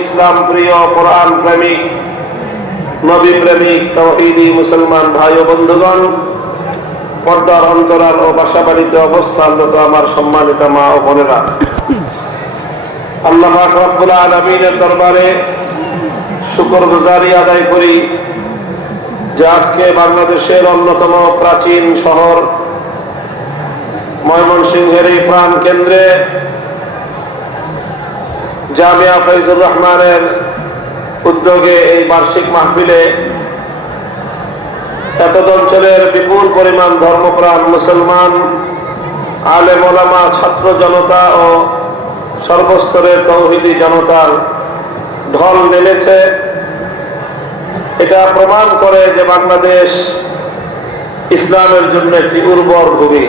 ইসলাম প্রিয়, কোরআন প্রেমিক, নবী প্রেমিক, তাওহীদি মুসলমান ভাই ও বন্ধুগণ, পর্দার অন্তরাল ও বাসাবাড়িতে অবস্থানরত আমার সম্মানিত মা ও বোনেরা, আল্লাহ পাক রব্বুল আলামিনের দরবারে শুকরগুজারি আদায় করি যে আজকে বাংলাদেশের অন্যতম প্রাচীন শহর ময়মনসিংহের এই প্রাণ কেন্দ্রে জামিয়া ফয়জুর রহমানের উদ্যোগে এই বার্ষিক মাহফিলে এতদ অঞ্চলের বিপুল পরিমাণ ধর্মপ্রাণ মুসলমান, আলেম ওলামা, ছাত্র জনতা ও সর্বস্তরের তাওহীদি জনতার ঢল নেমেছে। এটা প্রমাণ করে যে বাংলাদেশ ইসলামের জন্য একটি উর্বর ভূমি।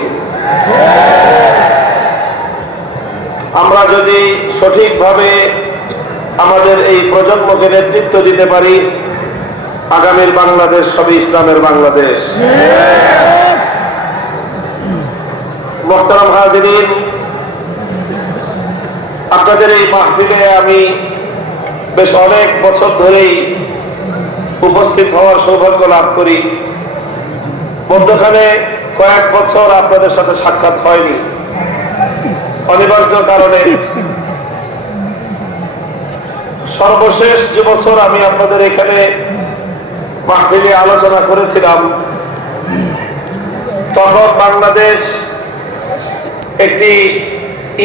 আমরা যদি সঠিকভাবে আমাদের এই প্রজন্মকে নেতৃত্ব দিতে পারি, আগামীর বাংলাদেশ সবই ইসলামের বাংলাদেশ। মোহতারাম হাজিরিন, আপনাদের এই মাহফিলে আমি বেশ অনেক বছর ধরেই উপস্থিত হওয়ার সৌভাগ্য লাভ করি। মধ্যখানে কয়েক বছর আপনাদের সাথে সাক্ষাৎ হয়নি অনিবার্য কারণে। সর্বশেষ যে বছর আমি আপনাদের এখানে মাহফিলে আলোচনা করেছিলাম, তখন বাংলাদেশ একটি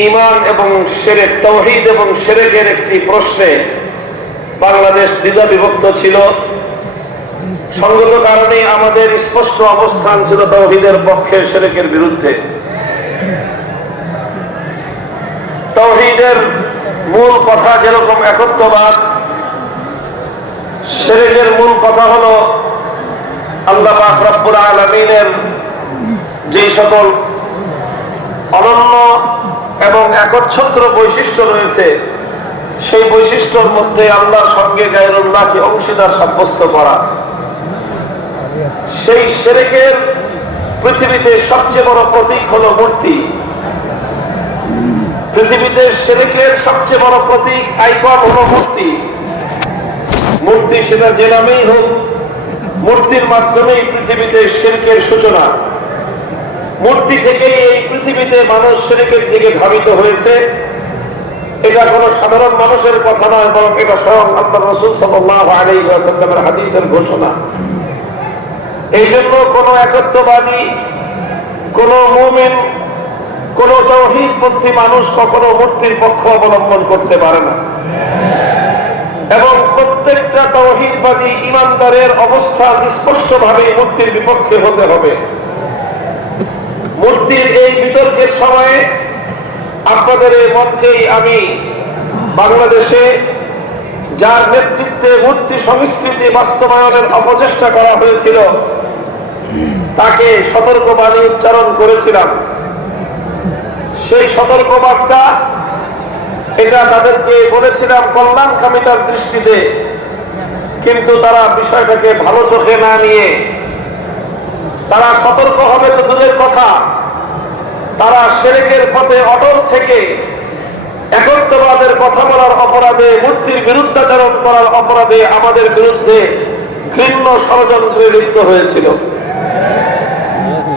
ঈমান এবং শিরক, তাওহীদ এবং শিরকের একটি প্রশ্নে বাংলাদেশ দ্বিধা বিভক্ত ছিল। সঙ্গত কারণে আমাদের স্পষ্ট অবস্থান ছিল তাওহীদের পক্ষে, শিরকের বিরুদ্ধে। তাওহীদের মূল কথা যেরকম একত্ববাদ, শিরকের মূল কথা হলো আল্লাহ পাক রব্বুল আলামিনের যে সকল অনন্য এবং একচ্ছত্র বৈশিষ্ট্য রয়েছে, সেই বৈশিষ্ট্যের মধ্যে আল্লাহর সঙ্গে গায়রুল্লাহকে অংশীদার সাব্যস্ত করা। সেই শিরকের পৃথিবীতে সবচেয়ে বড় প্রতীক হলো মূর্তি। পৃথিবীতে শিরকের সবচেয়ে বড় প্রতীক, আইকন হলো মূর্তি। মূর্তি সেটা যে নামেই হোক, মূর্তির মাধ্যমেই পৃথিবীতে শিরকের সূচনা। মূর্তি থেকেই এই পৃথিবীতে মানুষ শিরকের দিকে ধাবিত হয়েছে। এটা কোনো সাধারণ মানুষের কথা নয়, বরং এটা স্বয়ং আল্লাহর রাসূল সাল্লাল্লাহু আলাইহি ওয়াসাল্লামের হাদিসের ঘোষণা। এই জন্য কোনো একত্ববাদী, কোনো মুমিন, কোন তাওহীদপন্থী মানুষ কখনো মূর্তির পক্ষ অবলম্বন করতে পারে না। এবং প্রত্যেকটা তাওহীদবাদী ঈমানদারের অবস্থান স্পষ্টভাবে মূর্তির বিপক্ষে হতে হবে। মূর্তির এই বিতর্কের সময়ে আপনাদের এই মঞ্চেই আমি বাংলাদেশে যার নেতৃত্বে মূর্তি সংস্কৃতি বাস্তবায়নের অপচেষ্টা করা হয়েছিল, তাকে সতর্কবাণী উচ্চারণ করেছিলাম। সেই সতর্কবার্তা এটা তাদেরকে বলেছিলাম কল্যাণকামিতার দৃষ্টিতে, কিন্তু তারা বিষয়টাকে ভালো চোখে না নিয়ে তারা সতর্ক হবে তো দূরের কথা, তারা শিরকের পথে অটল থেকে একত্ববাদের কথা বলার অপরাধে, মূর্তির বিরুদ্ধাচরণ করার অপরাধে আমাদের বিরুদ্ধে ঘৃণ্য ষড়যন্ত্রে লিপ্ত হয়েছিল।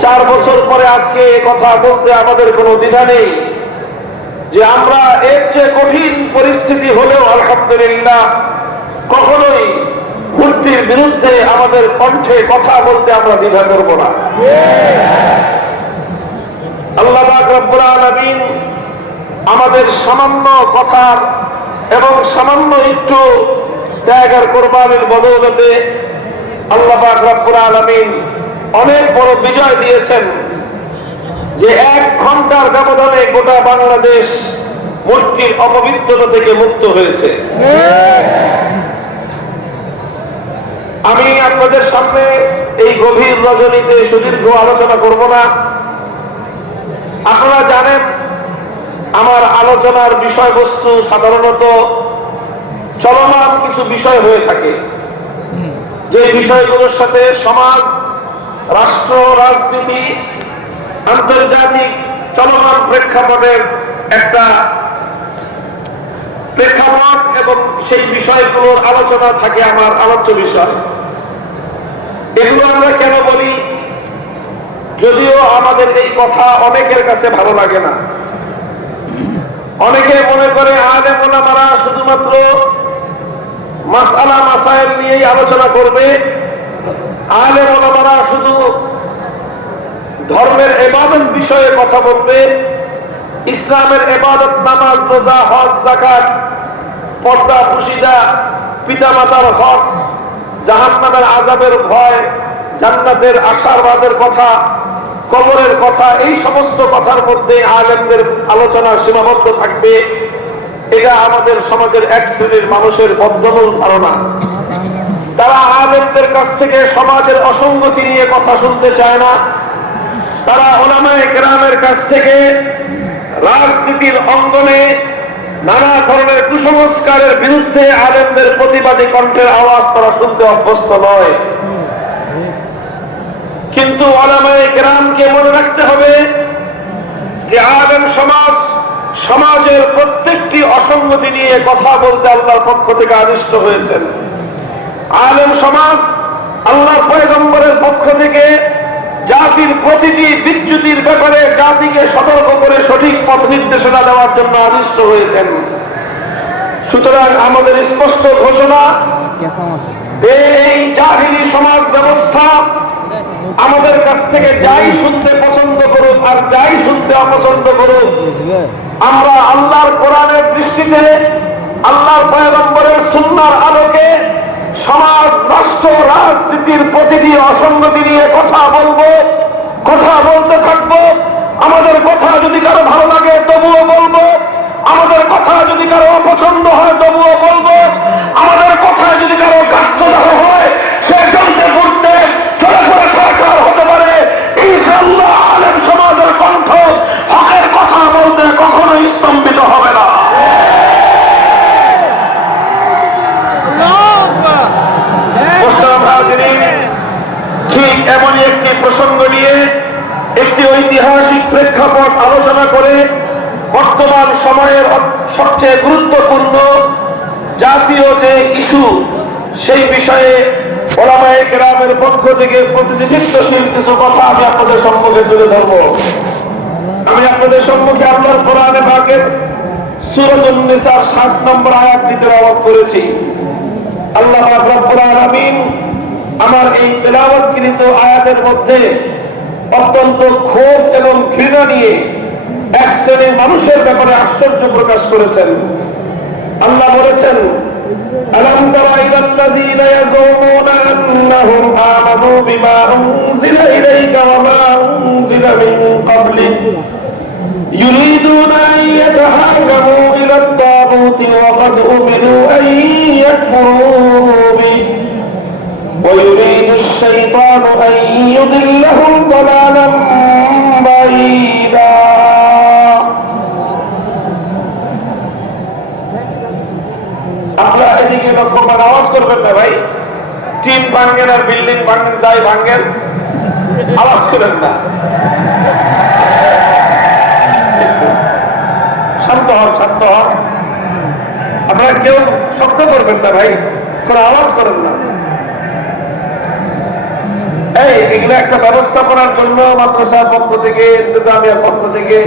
4 বছর পরে আজকে কথা বলতে আমাদের কোনো দ্বিধা নেই যে আমরা এর চেয়ে কঠিন পরিস্থিতি হলেও আলহামদুলিল্লাহ কখনোই মূর্তির বিরুদ্ধে আমাদের কণ্ঠে কথা বলতে আমরা দ্বিধা করব না। আল্লাহ পাক রব্বুল আলামিন আমাদের সামান্য কথা এবং সামান্য একটু ত্যাগ আর কোরবানির বদৌলতে আল্লাহ পাক রব্বুল আলামিন অনেক বড় বিজয় দিয়েছেন, যে 1 ঘন্টার ব্যবধানে গোটা বাংলাদেশ মূর্তির অপবিত্রতা থেকে মুক্ত হয়েছে। আমি আপনাদের সামনে এই গভীর রজনীতে সুদীর্ঘ আলোচনা করব না। আপনারা জানেন আমার আলোচনার বিষয়বস্তু সাধারণত চলমান কিছু বিষয় হয়ে থাকে, যে বিষয়গুলোর সাথে সমাজ, রাষ্ট্র, রাজনীতি, আন্তর্জাতিক চলমান প্রেক্ষাপটের একটা প্রেক্ষাপট এবং সেই বিষয়গুলোর আলোচনা থাকে আমার আলোচ্য বিষয়। এগুলো আমরা কেন বলি? যদিও আমাদের এই কথা অনেকের কাছে ভালো লাগে না। অনেকে মনে করে আলেম ওলামারা শুধুমাত্র মাসআলা মাসায়েল নিয়েই আলোচনা করবে, আলেম ওলামারা শুধু ধর্মের ইবাদত বিষয়ে কথা বলবে, ইসলামের ইবাদত নামাজ রোজা হজ যাকাত পর্দা পুশিদা পিতামাতার হক জাহান্নামের আযাবের ভয় জান্নাতের আশাবাদের কথা কবরের কথা এই সমস্ত কথার মধ্যে আলেমদের আলোচনা সীমাবদ্ধ থাকবে, এটা আমাদের সমাজের এক শ্রেণীর মানুষের বদ্ধমূল ধারণা। তারা আলেমদের কাছ থেকে সমাজের অসঙ্গতি নিয়ে কথা শুনতে চায় না। তারা উলামায়ে কেরামের কাছ থেকে রাজনীতির অঙ্গনে নানা ধরনের কুসংস্কারের বিরুদ্ধে আলেমদের প্রতিবাদী কণ্ঠের আওয়াজ তারা শুনতে অভ্যস্ত নয়। কিন্তু উলামায়ে কেরামকে মনে রাখতে হবে যে আলেম সমাজ সমাজের প্রত্যেকটি অসঙ্গতি নিয়ে কথা বলতে আল্লাহর পক্ষ থেকে আদিষ্ট হয়েছেন। আলেম সমাজ আল্লাহর পয়গম্বরের পক্ষ থেকে জাতির প্রতিটি বিচ্যুতির ব্যাপারে জাতিকে সতর্ক করে সঠিক পথ নির্দেশনা দেওয়ার জন্য আদিষ্ট হয়েছেন। সুতরাং আমাদের স্পষ্ট ঘোষণা, এই জাহিলি সমাজ ব্যবস্থা আমাদের কাছ থেকে যাই শুনতে পছন্দ করুক আর যাই শুনতে অপছন্দ করুক, আমরা আল্লাহর কোরআনের দৃষ্টিতে আল্লাহর পয়গম্বরের সুন্নাহর আলোকে সমাজ রাষ্ট্র রাজনীতির প্রতিটি অসঙ্গতি নিয়ে কথা বলবো, কথা বলতে থাকবো। আমাদের কথা যদি কারো ভালো লাগে তবুও বলবো, আমাদের কথা যদি কারো অপছন্দ হয় তবুও বলবো, আমাদের কথা যদি কারো কাষ্ঠদাহ হয় সে চলতে ঘুরতে চলে পড়ে সরকার হতে পারে, ইনশাআল্লাহ আলেম সমাজের কণ্ঠ হকের কথা বলতে কখনোই স্তম্ভিত হবে না। ঠিক এমনই একটি প্রসঙ্গ নিয়ে একটি ঐতিহাসিক প্রেক্ষাপট আলোচনা করে বর্তমান সময়ের সবচেয়ে গুরুত্বপূর্ণ জাতীয় যে ইস্যু সেই বিষয়ে উলামায়ে কেরামের পক্ষ থেকে প্রতিনিধিত্বশীল কিছু কথা আমি আপনাদের সম্মুখে তুলে ধরব। আমি আপনাদের সম্মুখে আল্লাহর কোরআনে পাকের সূরাতুন নিসার 7 নম্বর আয়াতটি তেলাওয়াত করেছি। আল্লাহ পাক রব্বুল আলামিন আমার এই তেলাওয়াতকৃত আয়াতের মধ্যে অত্যন্ত ক্ষোভ এবং ঘৃণা নিয়ে এক শ্রেণীর মানুষের ব্যাপারে আশ্চর্য প্রকাশ করেছেন। আল্লাহ বলেছেন, আলাম তারা ইলাল্লাযীনা ইয়াযুমুনা আন্নাহুম আমানু বিমা উনজিলা ইলাইকা ওয়া মা উনজিলা মিন ক্বাবলিক ইউরিদুনা আন ইয়াতাহাকামু ইলা আত-তাগুতি ওয়া ক্বাদ উমিরু আন ইয়াকফুরু বিহি ويريد الشيطان أن يضلهم ضلالا بعيدا আপনারা এদিকে লক্ষ্য করে আওয়াজ করবেন না ভাই। টিম ভাঙ্গেন আর বিল্ডিং ভাঙ্গেন যাই ভাঙ্গেন, আওয়াজ করেন না। শান্ত হন, শান্ত হন। আপনারা কেউ শব্দ করবেন না ভাই, কোনো আওয়াজ করেন না। এগুলো একটা ব্যবস্থাপনার জন্য মাদ্রাসার পক্ষ থেকে ইন্তেজামিয়ার পক্ষ থেকে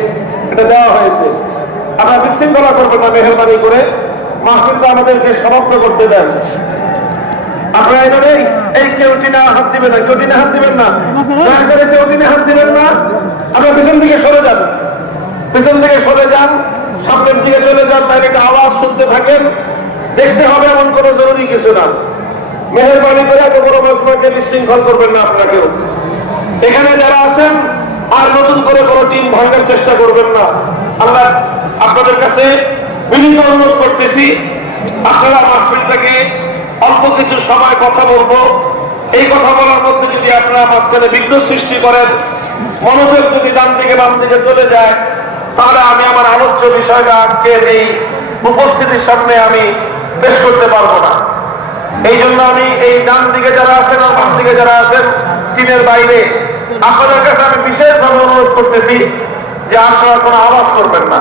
এটা দেওয়া হয়েছে। আমরা বিশৃঙ্খলা করবো না, মেহরবানি করে মাহফিলটা আমাদেরকে সমাপ্ত করতে দেন। আপনারা এখানে এই কেউ টিনে হাত দিবেন না, কেউ টিনে হাত দিবেন না, দয়া করে কেউ টিনে হাত দিবেন না। আপনারা পিছন দিকে সরে যান, পিছন দিকে সরে যান, সামনের দিকে চলে যান, তাহলে একটা আওয়াজ শুনতে থাকেন। দেখতে হবে এমন কোনো জরুরি কিছু না। মেহরবানি করে এত বড় মজমাকে বিশৃঙ্খল করবেন না আপনারা কেউ। এখানে যারা আছেন আর নতুন করে কোনো টিম ভাঙার চেষ্টা করবেন না। আল্লাহ আপনাদের কাছে বিনীত অনুরোধ করতেছি, আপনারা মাহফিলটাকে অল্প কিছু সময় কথা বলবো, এই কথা বলার মধ্যে যদি আপনারা মাঝখানে বিঘ্ন সৃষ্টি করেন, মনোযোগ যদি ডান দিকে বাম দিকে চলে যায়, তাহলে আমি আমার আলোচ্য বিষয়টা আজকের এই উপস্থিতির সামনে আমি পেশ করতে পারবো না। এই জন্য আমি এই ডান দিকে যারা আছেন আর বাম দিকে যারা আছেন টিমের বাইরে, আপনাদের কাছে আমি বিশেষভাবে অনুরোধ করতেছি যে আপনারা কোনো আওয়াজ করবেন না।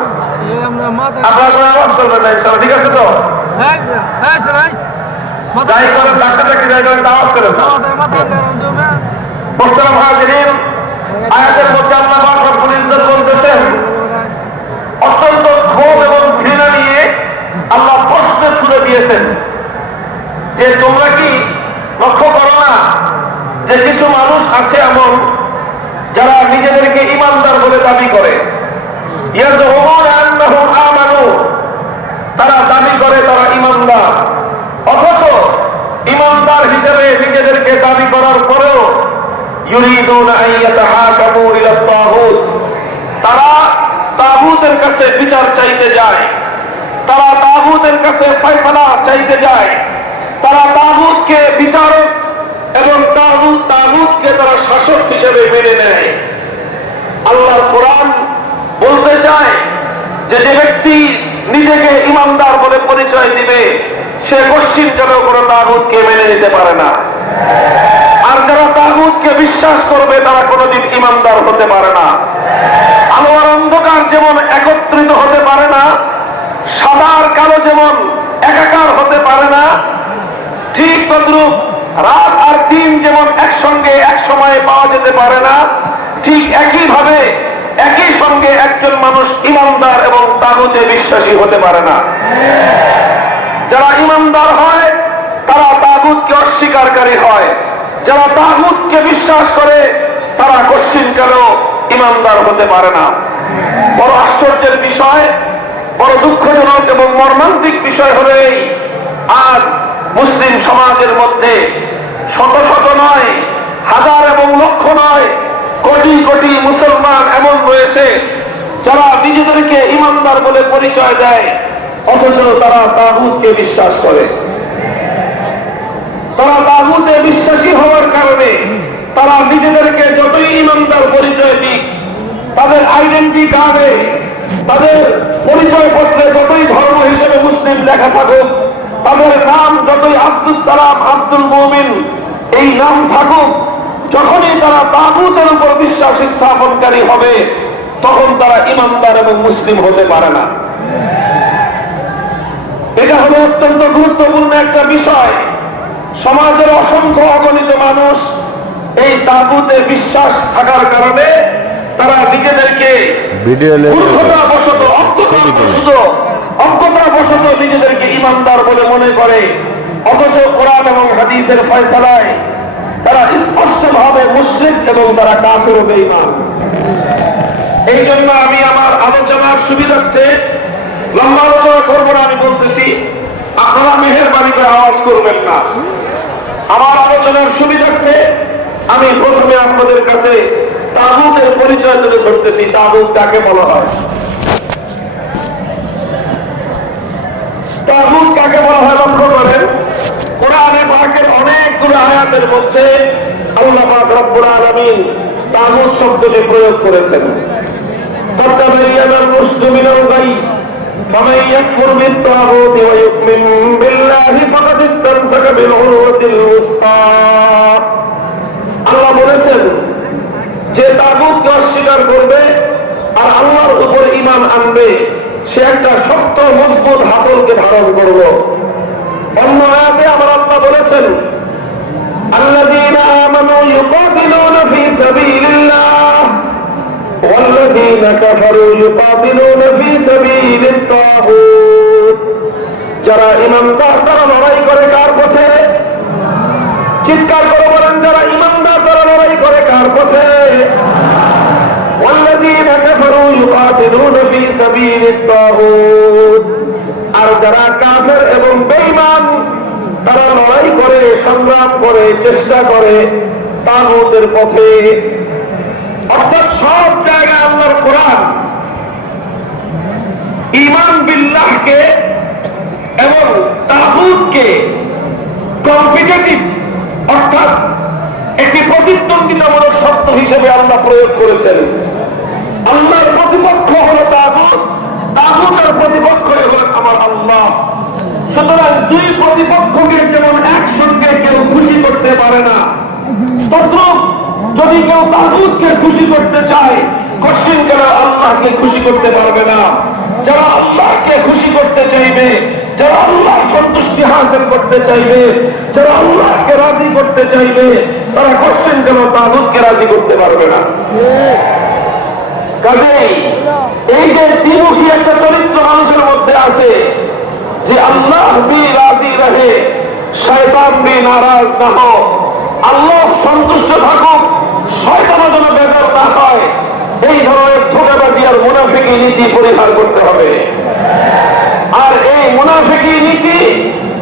আপনারা কোনো আওয়াজ করবেন না, ইনশাআল্লাহ, ঠিক আছে তো? যাই করেন, ডাক্তারটাকে যাই করেন, আওয়াজ করেন না। মোহতারাম হাজিরিন, আয়াতের মধ্যে আল্লাহ পাক রব্বুল ইজ্জত বলতেছেন, অত্যন্ত ক্ষোভ এবং ঘৃণা নিয়ে আল্লাহ প্রশ্ন তুলে দিয়েছেন যে তোমরা কি লক্ষ্য করো না যে কিছু মানুষ আছে এমন যারা নিজেদেরকে ইমানদার বলে দাবি করে, তারা দাবি করে তারা ইমানদার, অথচ ইমানদার হিসেবে নিজেদেরকে দাবি করার পরেও তারা তাগুতের কাছে বিচার চাইতে যায়, তারা তাগুতের কাছে ফয়সালা চাইতে যায়, তারা তাগুতকে বিচারক এবং তাগুতকে তারা শাসক হিসেবে মেনে নেয়। আল্লাহর কোরআন বলতে চায় যে যে ব্যক্তি নিজেকে ইমানদার বলে পরিচয় দিবে সে কশ্চিনকালেও কোনো তাগুতকে মেনে নিতে পারে না, আর যারা তাগুতকে বিশ্বাস করবে তারা কোনোদিন ইমানদার হতে পারে না। আলো আর অন্ধকার যেমন একত্রিত হতে পারে না, সাদা আর কালো যেমন একাকার হতে পারে না, ঠিক তদ্রূপ রাত আর দিন যেমন একসঙ্গে এক সময়ে পাওয়া যেতে পারে না, ঠিক একইভাবে একই সঙ্গে একজন মানুষ ইমানদার এবং তাগুতে বিশ্বাসী হতে পারে না। যারা ইমানদার হয় তারা তাগুতকে অস্বীকারী হয়, যারা তাগুতকে বিশ্বাস করে তারা কশ্চিনকালেও ইমানদার হতে পারে না। বড় আশ্চর্যের বিষয়, বড় দুঃখজনক এবং মর্মান্তিক বিষয় হলো এই, আজ মুসলিম সমাজের মধ্যে শত শত নয়, হাজার এবং লক্ষ নয়, কোটি কোটি মুসলমান এমন রয়েছে যারা নিজেদেরকে ইমানদার বলে পরিচয় দেয়, অথচ তারা তাগুতকে বিশ্বাস করে। তারা তাগুতে বিশ্বাসী হওয়ার কারণে তারা নিজেদেরকে যতই ইমানদার পরিচয় দিক, তাদের আইডেন্টি কার্ডে, তাদের পরিচয় পত্রে যতই ধর্ম হিসেবে মুসলিম লেখা থাকুক, তাদের নাম যতই আব্দুল সালাম, আব্দুল মুমিন এই নাম থাকুক, যখনই তারা তাগুতের উপর বিশ্বাস স্থাপনকারী হবে তখন তারা ইমানদার এবং মুসলিম হতে পারে না। এটা হলো অত্যন্ত গুরুত্বপূর্ণ একটা বিষয়। সমাজের অসংখ্য অগণিত মানুষ এই তাগুতে বিশ্বাস থাকার কারণে তারা নিজেদেরকে অজ্ঞতাবশত নিজেদেরকে ইমানদার বলে মনে করে, অথচ কোরআন এবং হাদিসের ফয়সালায় তারা স্পষ্টভাবে মুশরিক এবং তারা কাফের ও বেঈমান। এই জন্য আমি আমার আলোচনার সুবিধার্থে লম্বা আলোচনা করব না, আমি বলতেছি আপনারা মেহেরবানি করে আওয়াজ করবেন না। আমার আলোচনার সুবিধার্থে আমি প্রথমে আপনাদের কাছে তাগুতের পরিচয় তুলে ধরতেছি। তাগুত কাকে বলা হয়? তাগুত কাকে বলা হয় লক্ষ্য করেন, কোরআনে পাকের অনেকগুলো আয়াতের মধ্যে আল্লাহ পাক রব্বুল আলামিন তাগুত শব্দটি প্রয়োগ করেছেন। ফাতাবায়ানাল মুসলিমিনাল গায়ব ফামান ইয়াকফুর বিত-তাগুতি ওয়া ইউমিন বিল্লাহি ফাকাদ ইসতামসাকা বিল উরওয়াতিল উসকা। আল্লাহ বলেছেন যে তাগুতকে অস্বীকার করবে আর আল্লাহর উপর ঈমান আনবে সে একটা শক্ত মজবুত হাতলকে ধারণ করলো। অন্য আয়াতে আমার আল্লাহ বলেছেন আল্লাযীনা আমানু ইউকাতিলুনা ফী সাবিলিল্লাহ ওয়াল্লাযীনা কাফারু ইউকাতিলুনা ফী সাবিলিত তাগুত। যারা ঈমানদার তারা লড়াই করে কার পথে? চিৎকার করে বলেন, যারা ঈমানদার তারা লড়াই করে কার পথে? ওয়াল্লাযীনা কাফারু ইউকাতিলুনা ফী সাবিলিত তাগুত। আর যারা কাফের এবং বেঈমান তারা লড়াই করে, সংগ্রাম করে, চেষ্টা করে তাগুতের পথে। অর্থাৎ সব জায়গায় আল্লাহর কোরআন ঈমান বিল্লাহকে এবং তাগুতকে কম্পিটিটিভ অর্থাৎ একটি প্রতিদ্বন্দ্বিতামূলক শব্দ হিসেবে আল্লাহ প্রয়োগ করেছেন। আল্লাহর প্রতিপক্ষ হলো তাগুত, তাগুতের প্রতিপক্ষ হলেন আমার আল্লাহ। সুতরাং দুই প্রতিপক্ষকে যেমন একসঙ্গে কেউ খুশি করতে পারে না, তদ্রূপ যদি কেউ তাগুতকে খুশি করতে চায় কশ্চিনকালেও আল্লাহকে খুশি করতে পারবে না। যারা আল্লাহকে খুশি করতে চাইবে, যারা আল্লাহ সন্তুষ্টি হাসিল করতে চাইবে, যারা আল্লাহকে রাজি করতে চাইবে, তারা কোশ্চেন কেন তাগুতকে রাজি করতে পারবে না? কাজেই এই যে দ্বিমুখী একটা চরিত্র মানুষের মধ্যে আছে, যে আল্লাহ ভি রাজি রহে শয়তান ভি নারাজ না হো, আল্লাহ সন্তুষ্ট থাকুক শয়তানও যেন বেজার না হয়, এই ধরনের ধোঁকাবাজি আর মুনাফিকি নীতি পরিহার করতে হবে। আর এই মুনাফিকি নীতি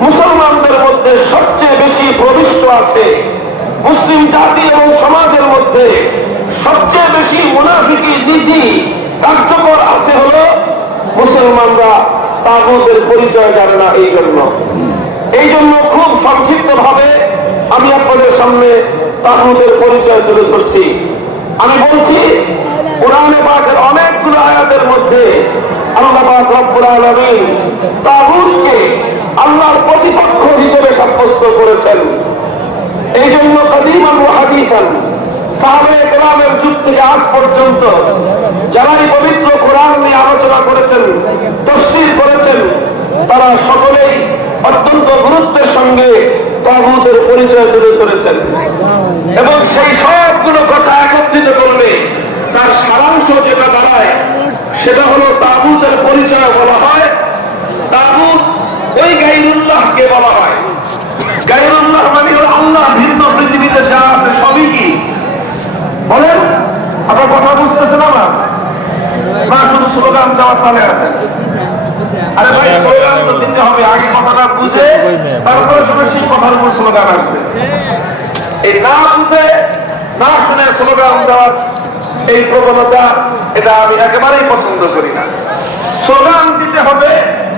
মুসলমানদের মধ্যে সবচেয়ে বেশি প্রবিষ্ট আছে। মুসলিম জাতি এবং সমাজের মধ্যে সবচেয়ে বেশি মুনাফিকি নীতি কার্যকর আছে হলো মুসলমানরা তাগুতের পরিচয় জানে না। এই জন্য খুব সংক্ষিপ্ত ভাবে আমি আপনাদের সামনে তাগুতের পরিচয় তুলে ধরছি। আমি বলছি, কোরআনে পাকের অনেকগুলো আয়াতের মধ্যে আল্লাহ পাক রব্বুল আলামিন তাগুতকে আল্লাহর প্রতিপক্ষ হিসেবে সাব্যস্ত করেছেন। এই জন্য কাদিমান ওয়া হাদিসান সাহাবায়ে কেরামের যুগ থেকে আজ পর্যন্ত যারাই পবিত্র কোরআন নিয়ে আলোচনা করেছেন, তাফসীর করেছেন, তারা সকলেই অত্যন্ত গুরুত্বের সঙ্গে তাগুতের পরিচয় তুলে ধরেছেন এবং সেই সবগুলো কথা একত্রিত করলে তার সারাংশ যেটা দাঁড়ায় সেটা হলো তাগুতের পরিচয় বলা হয়। তাগুত ওই গায়রুল্লাহকে বলা হয়। গায়রুল্লাহ মানে হলো আল্লাহ ভিন্ন পৃথিবীতে যা আছে সবই কি বলেন? আপনার কথা বুঝতেছেন আমার না? শুধু স্লোগান দেওয়ার তালে আছেন? আরে ভাই, স্লোগান তো দিতে হবে, আগে কথাটা বুঝে তারপরে শুনে সেই কথার উপর স্লোগান আসবে। এই না বুঝে না শুনে স্লোগান দেওয়ার এই প্রবণতা, এটা আমি একেবারেই পছন্দ করি না। স্লোগান দিতে হবে,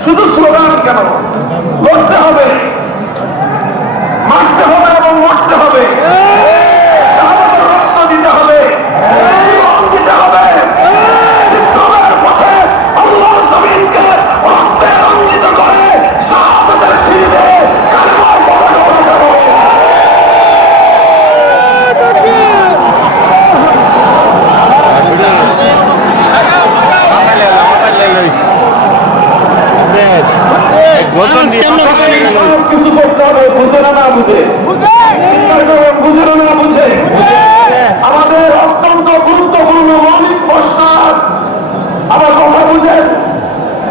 শুধু স্লোগান কেন, বলতে হবে, মারতে হবে এবং মরতে হবে, রক্ত দিতে হবে, দিতে হবে, পথে আল্লাহ জমিনকে রক্তে রঞ্জিত করে শাহাদাতের শিরবে কালেমার পতাকা উঠাতে হবে। কিছু করতে হবে, বুঝে না না বুঝে, বুঝে না না বুঝে। আমাদের অত্যন্ত গুরুত্বপূর্ণ মৌলিক প্রশ্ন আমার কথা বুঝেন,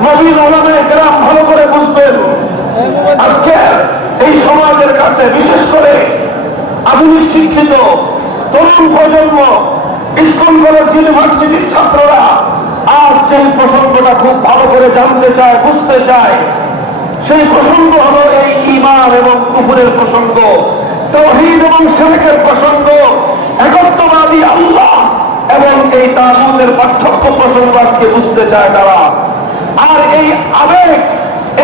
নবীন ওলামায়ে কেরাম ভালো করে বুঝবেন। আজকে এই সমাজের কাছে বিশেষ করে আধুনিক শিক্ষিত তরুণ প্রজন্ম, স্কুল কলেজ ইউনিভার্সিটির ছাত্ররা আজ যে প্রসঙ্গটা খুব ভালো করে জানতে চায়, বুঝতে চায়, সেই প্রসঙ্গ হলো এই ঈমান এবং কুফরের প্রসঙ্গ, তাওহীদ এবং শিরকের প্রসঙ্গ, একত্ববাদী আল্লাহ এবং এই তাগুতের পার্থক্য প্রসঙ্গ আজকে বুঝতে চায় তারা। আর এই আবেগ,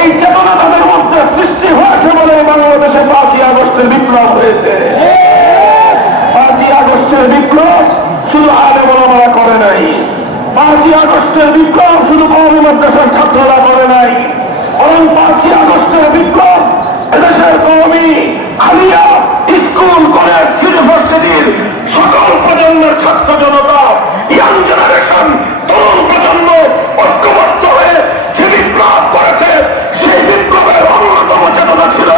এই চেতনা তাদের মধ্যে সৃষ্টি হয়েছে বলে বাংলাদেশে 5ই আগস্টের বিপ্লব হয়েছে। 5ই আগস্টের বিপ্লব শুধু আলেম ওলামারা করে নাই, 5ই আগস্টের বিপ্লব শুধু কওমি মাদ্রাসার ছাত্ররা করে নাই, বরং 5ই আগস্টের বিপ্লব এদেশের কওমি আলিয়া স্কুল কলেজ ইউনিভার্সিটির সকল প্রজন্মের ছাত্র জনতা, ইয়াং জেনারেশন, তরুণ প্রজন্ম ঐক্যবদ্ধ হয়ে যে বিপ্লব করেছে, সেই বিপ্লবের অন্যতম চেতনা ছিল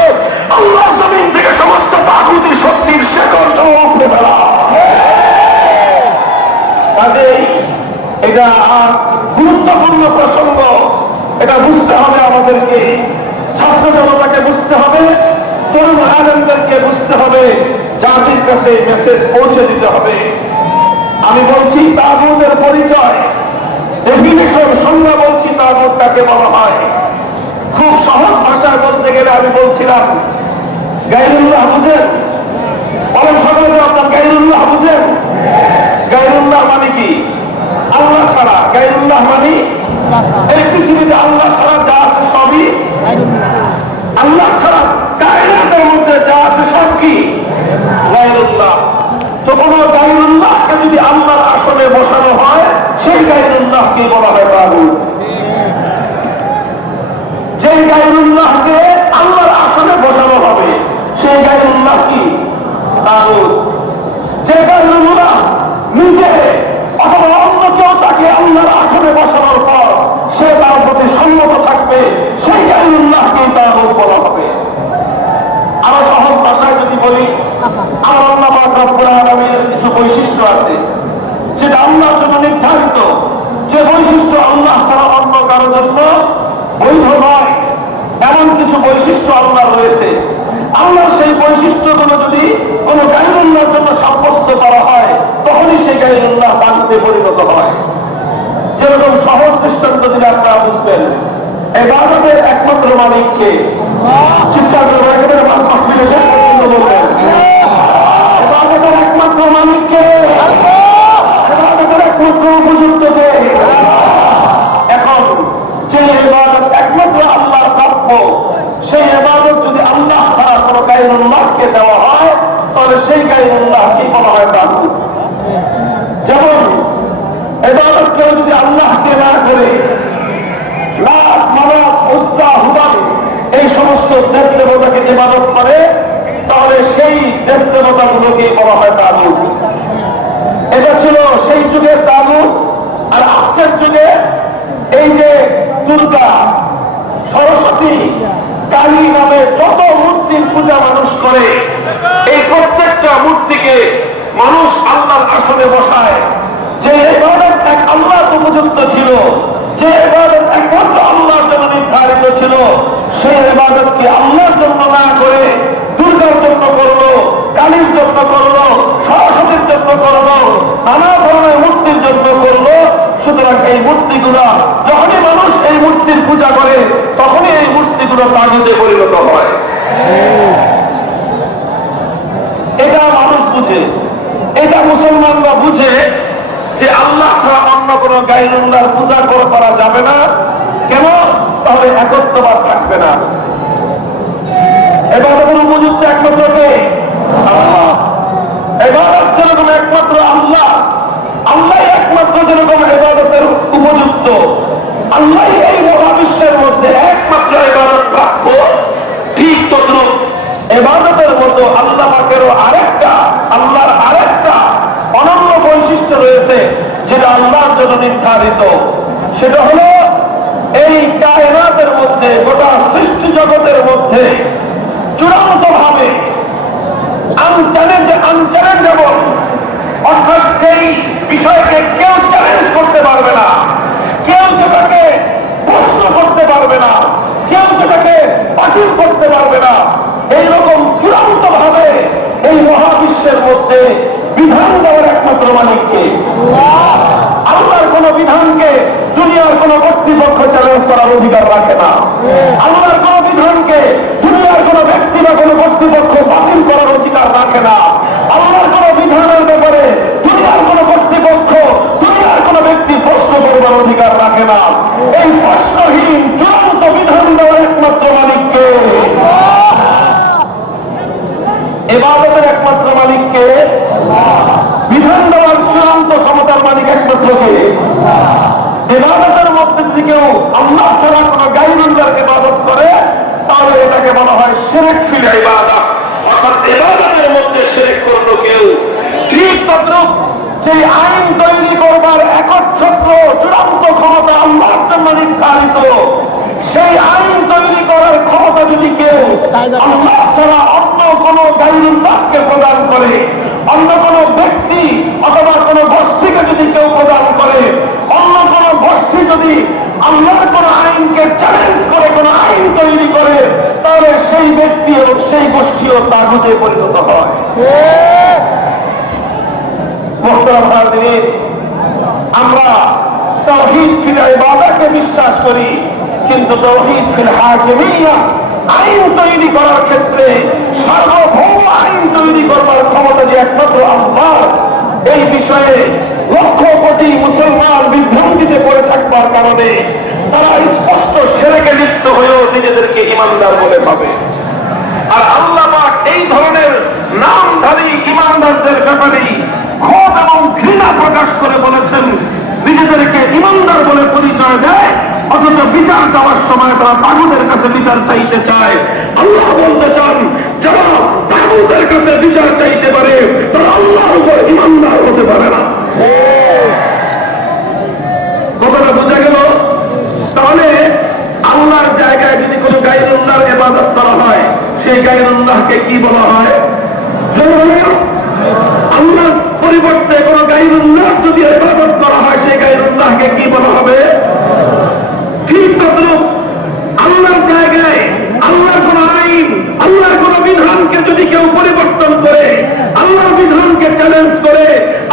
আল্লাহ জমিন থেকে সমস্ত তাগুতি শক্তির শেকড় সহ উপড়ে ফেলা। কাজেই এটা গুরুত্বপূর্ণ প্রসঙ্গ, এটা বুঝতে হবে আমাদেরকে, ছাত্র জনতাকে বুঝতে হবে, তরুণ আলেমদেরকে বুঝতে হবে, জাতির কাছে মেসেজ পৌঁছে দিতে হবে। আমি বলছি তাগুতের পরিচয়, ডেফিনিশন, সংজ্ঞা বলছি তাগুত কাকে বলা হয়। খুব সহজ ভাষায় বলতে গেলে আমি বলছিলাম গায়রুল্লাহ বুঝেন? অনেক সকালে আপনার গায়রুল্লাহ বুঝেন? গায়রুল্লাহ মানে কি? আল্লাহ ছাড়া। গায়রুল্লাহ মানে এই পৃথিবীতে আল্লাহ ছাড়া যা আছে সবই আল্লাহ ছাড়া, কায়নাতের মধ্যে যা আছে সব কি গায়রুল্লাহ। তো কোন গায়রুল্লাহকে যদি আল্লাহর আসনে বসানো হয়, সেই গায়রুল্লাহকে বলা হয় তাগুত। যে গায়রুল্লাহকে আল্লাহর আসনে বসানো হবে, সেই গায়রুল্লাহ কি তাগুত। যে গায়রুল্লাহ নিজে অথবা অন্য কেউ তাকে আল্লাহর আসনে বসানোর পর সে তার গায়রুল্লাহের কিছু বৈশিষ্ট্য আছে, সেটা আল্লাহর জন্য নির্ধারিত। যে বৈশিষ্ট্য আল্লাহ ছাড়া অন্য কারোর জন্য বৈধ নয়, এমন কিছু বৈশিষ্ট্য আল্লাহ রয়েছে। আল্লাহর সেই বৈশিষ্ট্যগুলো যদি কোনো গায়রুল্লাহর জন্য সাব্যস্ত করা হয়, তখনই সেই গায়রুল্লাহ বাণীতে পরিণত হয়। যেরকম সহজ দৃষ্টান্ত দিলে আপনারা বুঝবেন, ইবাদতের একমাত্র মালিক কে? চিন্তা করে একেবারে মাহফিলে শেষ পর্যন্ত বলবেন, ইবাদতের একমাত্র মালিক কে? ইবাদতের একমাত্র উপযুক্ত কে? এখন যে ইবাদত একমাত্র আল্লাহ প্রাপ্য, সেই ইবাদত যদি আল্লাহ ছাড়া কোনো গায়রুল্লাহকে দেওয়া হয়, তাহলে সেই গায়রুল্লাহ কি বলা হয়? তাগুত। যেমন ইবাদত কেউ যদি আল্লাহকে না করে লাত, মানাত, উজ্জা, হুবাল এই সমস্ত দেব দেবতাকে ইবাদত করে, তাহলে সেই দেব দেবতাগুলোকে বলা হয় তাগুত। এটা ছিল সেই যুগের তাগুত। আর আজকের যুগে এই যে দুর্গা, সরস্বতী, কালী নামে যত মূর্তির পূজা মানুষ করে, এই প্রত্যেকটা মূর্তিকে মানুষ আল্লাহর আসনে বসায়। যে ইবাদত এক আল্লাহ উপযুক্ত ছিল, যে ইবাদত একমাত্র আল্লাহর জন্য নির্ধারিত ছিল, সেই ইবাদতকে আল্লাহর জন্য না করে দুর্গার জন্য করলো, কালীর জন্য করলো, সরস্বতীর জন্য করলো, নানা ধরনের মূর্তির জন্য করলো। সুতরাং এই মূর্তিগুলো যখনই মানুষ এই মূর্তির পূজা করে, তখনই এই মূর্তিগুলো তাগুতে পরিণত হয়। এটা মানুষ বুঝে, এটা মুসলমানরা বুঝে যে আল্লাহ ছাড়া অন্য কোন গায়রুল্লাহর পূজা করা যাবে না। কেন? তাহলে একত্রবাদ থাকবে না। ইবাদতের উপযুক্ত একমাত্র কে? আল্লাহ। ইবাদত যেরকম একমাত্র আল্লাহ, আল্লাহ একমাত্র যেরকম ইবাদতের উপযুক্ত, আল্লাহ এই মহাবিশ্বের মধ্যে একমাত্র ইবাদত প্রাপ্য, ঠিক তদ্রুপ ইবাদতের মতো আল্লাহ পাকেরও আল্লাহর আরেকটা অনন্য বৈশিষ্ট্য রয়েছে, যেটা আল্লাহর জন্য নির্ধারিত। সেটা হলো এই কায়নাতের মধ্যে, গোটা সৃষ্টি জগতের মধ্যে চূড়ান্ত ভাবে আনচ্যালেঞ্জেবল, অর্থাৎ সেই বিষয়কে কেউ চ্যালেঞ্জ করতে পারবে না, কেউ যেটাকে প্রশ্ন করতে পারবে না, কেউ যেটাকে বাতিল করতে পারবে না, এইরকম চূড়ান্ত ভাবে এই মহাবিশ্বের মধ্যে বিধান দেওয়ার একমাত্র মালিককে। আল্লাহর কোন বিধানকে দুনিয়ার কোন কর্তৃপক্ষ চ্যালেঞ্জ করার অধিকার রাখে না। আল্লাহর কোন বিধানকে দুনিয়ার কোন ব্যক্তি বা কোন কর্তৃপক্ষ বাতিল করার অধিকার রাখে না। আল্লাহর কোন বিধানের ব্যাপারে দুনিয়ার কোন কর্তৃপক্ষ, দুনিয়ার কোন ব্যক্তি প্রশ্ন করবার অধিকার রাখে না। এই প্রশ্নহীন চূড়ান্ত বিধান দেওয়ার একমাত্র মালিককে, ইবাদতের একমাত্র মালিককে, বিধান দেওয়ার চূড়ান্ত ক্ষমতার মালিক একমাত্র কে? ইবাদতের মধ্যে যদি কেউ আল্লাহ ছাড়া কোন গায়রুল্লাহর ইবাদত করে, তাহলে এটাকে বলা হয় শিরক ফিল ইবাদত, অর্থাৎ ইবাদতের মধ্যে শিরক করলো কেউ। ঠিক তদ্রুপ সেই আইন তৈরি করবার একচ্ছত্র চূড়ান্ত ক্ষমতা আল্লাহর জন্য নির্ধারিত, সেই আইন তৈরি করার ক্ষমতা যদি কেউ আল্লাহ ছাড়া অন্য কোন গায়রুল্লাহকে প্রদান করে, অন্য কোন ব্যক্তি অথবা কোন গোষ্ঠীকে যদি কেউ প্রদান করে, অন্য কোন গোষ্ঠী যদি আল্লাহর কোন আইনকে চ্যালেঞ্জ করে কোন আইন তৈরি করে, তাহলে সেই ব্যক্তি এবং সেই গোষ্ঠীও তাগুতে পরিণত হয়। মুহতারাম হাজিরিন, আমরা তাওহীদ ফিল ইবাদাতকে বিশ্বাস করি, কিন্তু তাওহীদ ফিল হাকিমিয়্যা, আইন তৈরি করার ক্ষেত্রে সার্বভৌম আইন তৈরি করবার ক্ষমতা যে একমাত্র আল্লাহর, এই বিষয়ে লক্ষ কোটি মুসলমান বিভ্রান্তিতে পড়ে থাকবার কারণে তারা স্পষ্ট শিরকে লিপ্ত হয়েও নিজেদেরকে ঈমানদার বলে ভাবে। আর আল্লাহ পাক এই ধরনের নামধারী ঈমানদারদের ব্যাপারে ক্ষোভ এবং ঘৃণা প্রকাশ করে বলেছেন, নিজেদেরকে ঈমানদার বলে পরিচয় দেয়, অথচ বিচার চাওয়ার সময় তারা তাগুতের কাছে বিচার চাইতে চায়। আল্লাহ বলতে চান, যারা তাগুতের কাছে বিচার চাইতে পারে তারা আল্লাহর উপর ঈমানদার হতে পারে না। কথাটা বোঝা গেল? তাহলে আল্লাহর জায়গায় যদি কোন গায়রুল্লাহর ইবাদত করা হয়, সেই গায়রুল্লাহকে কি বলা হয়? আল্লাহ পরিবর্তে কোন গায়রুল্লাহ যদি ইবাদত করা হয়, সেই গায়রুল্লাহকে কি বলা হবে? ঠিক তদ্রূপ আল্লাহর জায়গায় আল্লাহর কোন আইন, আল্লাহর কোন বিধানকে যদি কেউ পরিবর্তন করে, আল্লাহর বিধানকে চ্যালেঞ্জ করে,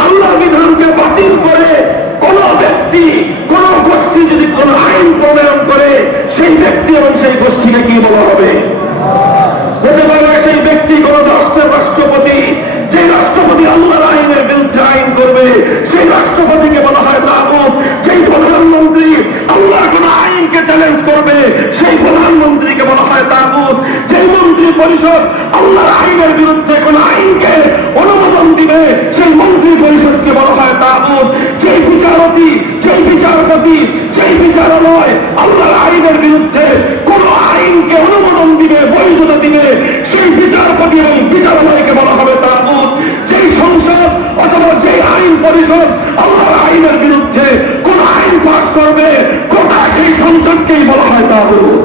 আল্লাহর বিধানকে বাতিল করে, কোন ব্যক্তি কোন গোষ্ঠী যদি কোন আইন প্রণয়ন করে, সেই ব্যক্তি এবং সেই গোষ্ঠীকে কি বলা হবে? হতে পারে সেই ব্যক্তি কোন রাষ্ট্রের রাষ্ট্রপতি, যে রাষ্ট্রপতি আল্লাহর আইনের বিরুদ্ধে আইন করবে, সেই রাষ্ট্রপতিকে বলা হয় তাগুত। যেই প্রধানমন্ত্রী আল্লাহর কোন আইনকে চ্যালেঞ্জ করবে, সেই প্রধানমন্ত্রীকে বলা হয় তাগুত। যেই মন্ত্রী পরিষদ আল্লাহর আইনের বিরুদ্ধে কোন আইনকে অনুমোদন দিবে, সেই মন্ত্রী পরিষদকে বলা হয় তাগুত। যেই বিচারপতি, যেই বিচারপতি, যেই বিচারালয় আল্লাহর আইনের বিরুদ্ধে কোন আইনকে অনুমোদন দিবে, বৈধতা দিবে, সেই বিচারপতি এবং বিচারালয়কে বলা হবে তাগুত। যেই সংসদ অথবা যেই আইন পরিষদ আল্লাহর আইনের বিরুদ্ধে কোন আইন পাস করবে, গোটা সেই সংসদকেই বলা হয় তাগুত।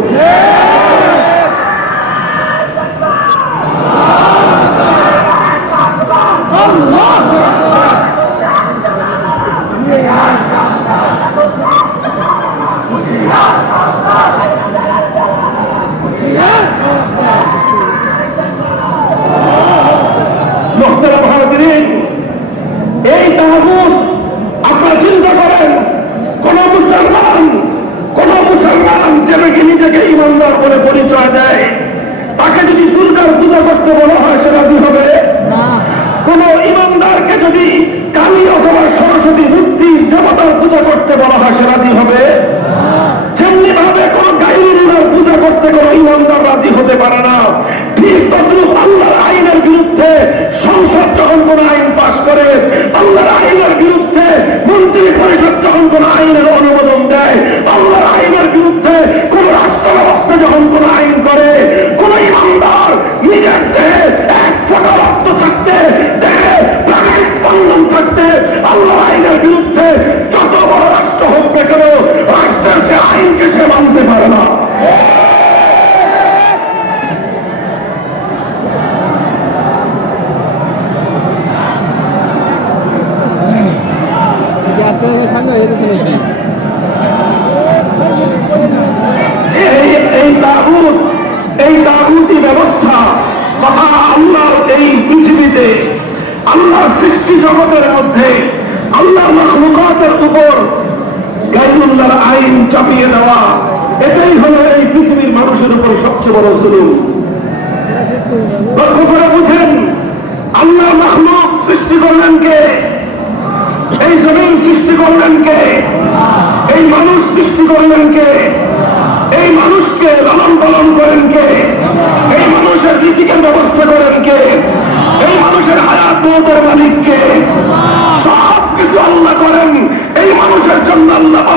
মোহতারাম হাজিরিন, এই তাগুত আপনারা চিন্তা করেন, কোন মুসলমান যে নাকি নিজেকে ইমানদার বলে পরিচয় দেয়, তাকে যদি দুর্গার পূজা করতে বলা হয়, সে রাজি হবে না। কোন ইমানদারকে যদি কালী অথবা সরস্বতী মূর্তি দেবতার পূজা করতে বলা হয়, সে রাজি হবে? যেমনি ভাবে কোন গায়রুল্লাহর পূজা করতে কোন ইমানদার রাজি হতে পারে না, ঠিক তদ্রুপ আল্লাহর আইনের বিরুদ্ধে সংসদ যখন কোন আইন পাশ করে, আল্লাহর আইনের বিরুদ্ধে মন্ত্রী পরিষদ যখন কোন আইনের অনুমোদন দেয়, আল্লাহর আইনের বিরুদ্ধে কোন রাষ্ট্র ব্যবস্থা যখন কোন আইন করে, কোন ইমানদার নিজের দেহে এক ফোঁটা রক্ত থাকতে, দেহে প্রাণের স্পন্দন থাকতে, আল্লাহর আইনের বিরুদ্ধে যত বড় রাষ্ট্র হোক না কেন, রাষ্ট্রের সে আইনকে সে মানতে পারে না। এই তাগুতি ব্যবস্থা তথা আল্লাহর এই পৃথিবীতে, আল্লাহর সৃষ্টি জগতের মধ্যে, আল্লাহর মাখলুকাতের উপর গায়রুল্লাহর আইন চাপিয়ে দেওয়া, এটাই হলো এই পৃথিবীর মানুষের উপর সবচেয়ে বড় জুলুম। লক্ষ্য করে বুঝেন, আল্লাহ মাখলুক সৃষ্টি করলেন কে? এই জমিন সৃষ্টি করলেন কে? এই মানুষ সৃষ্টি করলেন কে? এই মানুষকে লালন পালন করেন কে? এই মানুষের রিজিকের ব্যবস্থা করেন কে? এই মানুষের হায়াত মওতের মালিক কে? সব কিছু আল্লাহ করেন। এই মানুষের জন্য আল্লাহ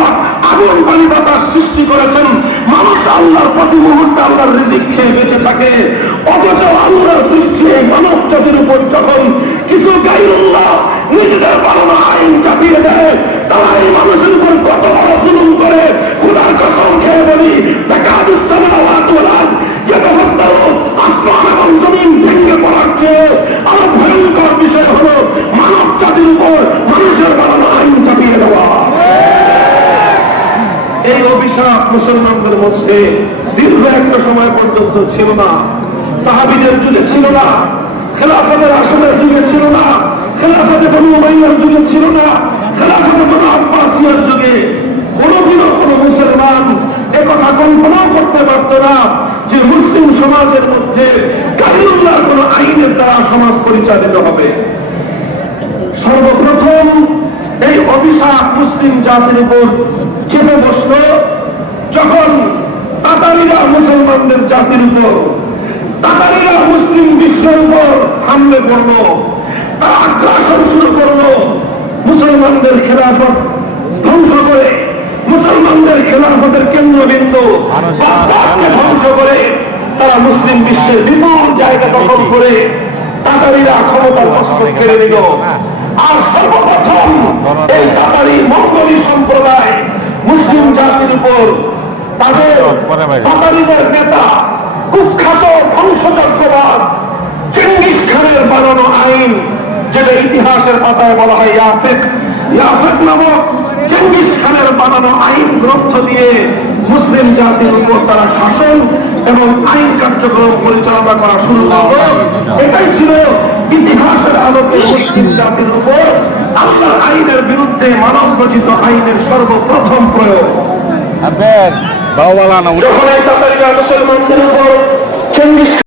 আগুন পানি বাতাস সৃষ্টি করেছেন। মানুষ আল্লাহর প্রতি মুহূর্তে আল্লাহর রিজিক খেয়ে বেঁচে থাকে। অথচ আল্লাহর সৃষ্টি এই মানব জাতির উপর যখন কিছু গায়রুল্লাহ নিজেদের বানানো আইন চাপিয়ে দেয়, তারা এই মানুষের উপর কত বড় জুলুম করে, খোদার কসম খেয়ে বলি, আসমান এবং জমিন ভেঙে পড়ার চেয়ে আরো ভয়ঙ্কর বিষয় হলো মানব জাতির উপর মানুষের বানানো আইন চাপিয়ে দেওয়া। এই অভিশাপ মুসলমানদের মধ্যে দীর্ঘ একটা সময় পর্যন্ত ছিল না। সাহাবীদের যুগে ছিল না, খেলাফতের আসলের যুগে ছিল না, খেলাফতে বনু উমাইয়ার যুগে ছিল না, খেলাফতে বনু আব্বাসিয়ার যুগে কোনদিনও কোন মুসলমান একথা কল্পনাও করতে পারত না যে মুসলিম সমাজের মধ্যে গায়রুল্লাহর কোন আইনের দ্বারা সমাজ পরিচালিত হবে। সর্বপ্রথম এই অভিশাপ মুসলিম জাতির উপর চেপে বসল যখন তাতারিরা মুসলমানদের জাতির উপর, তাতারিরা মুসলিম বিশ্বের উপর হামলে পড়ল, তারা আগ্রাসন শুরু করল, মুসলমানদের খেলাফত ধ্বংস করে, মুসলমানদের খেলাফতের কেন্দ্রবিন্দু বাগদাদকে ধ্বংস করে, তারা মুসলিম বিশ্বের বিপুল জায়গা দখল করে তাতারিরা ক্ষমতার হস্তক্ষেপ কেড়ে নিল। আর সর্বপ্রথম এই তাতারি মঙ্গোলি সম্প্রদায় মুসলিম জাতির উপর তাদের তাতারিদের নেতা কুখ্যাত ধ্বংসযজ্ঞবাজ চেঙ্গিস খানের বানানো আইন, যেটা ইতিহাস ইতিহাসের পাতায় বলা হয় ইয়াসিক। ইয়াসিক নামক চেঙ্গিস খানের বানানো আইন গ্রন্থ দিয়ে মুসলিম জাতির উপর তারা শাসন এবং আইন কার্যক্রম পরিচালনা করা শুরু করল। এটাই ছিল ইতিহাসের আলোকে মুসলিম জাতির উপর আল্লাহর আইনের বিরুদ্ধে মানব রচিত আইনের সর্বপ্রথম প্রয়োগ। আপনার বাউবালা না যখন এই তাতারিরা মুসলমানদের উপর চেঙ্গিস